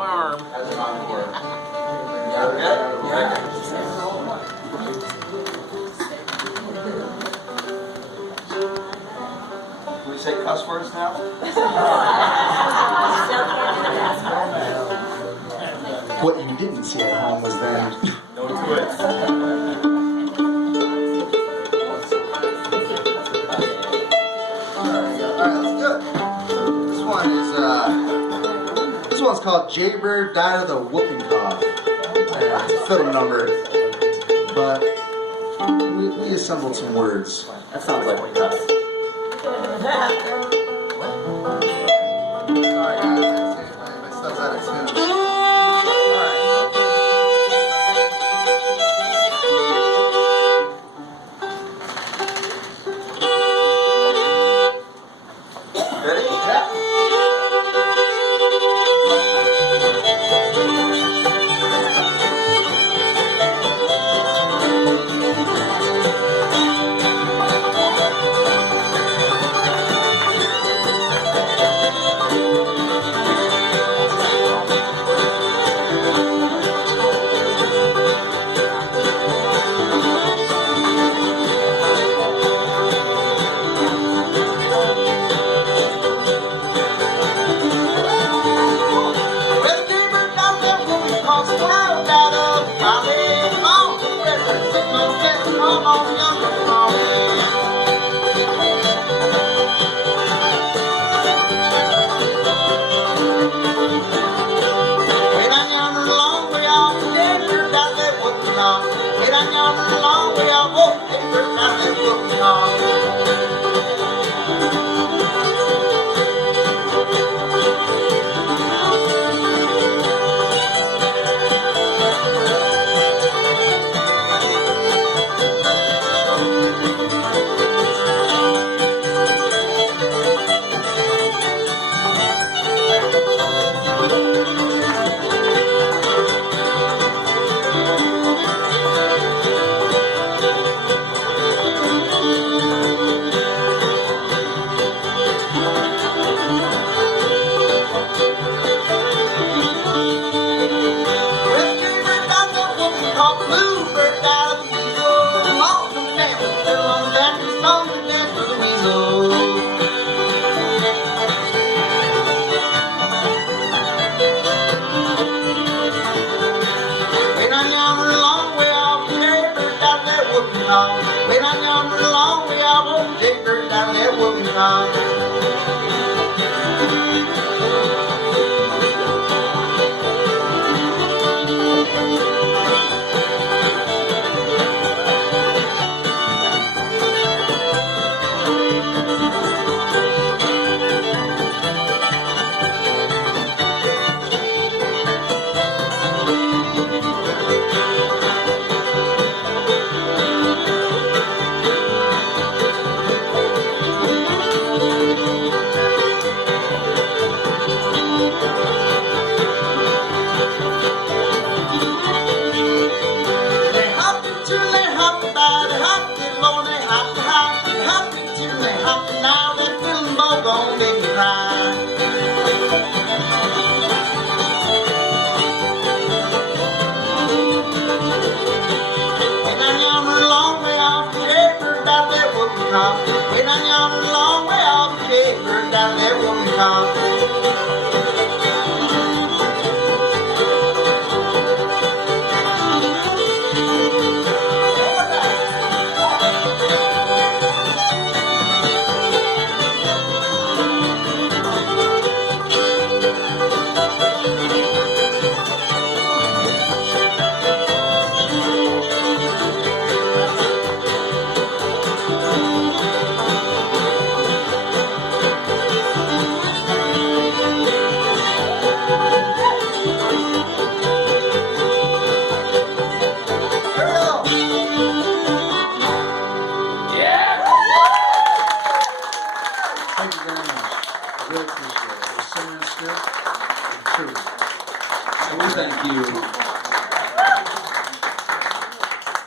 my arm. As an encore. Can we say cuss words now? What you didn't see at home was them. Don't do it. Alright, let's do it. This one's called Jaybird Died of the Whooping Cough. It's a fiddle number, but we assembled some words. That sounds like we cuss. Sorry guys, my stuff's out of tune. Ready? Yeah. Way down yonder, a long way off, old Jaybird down there whooping cough. Way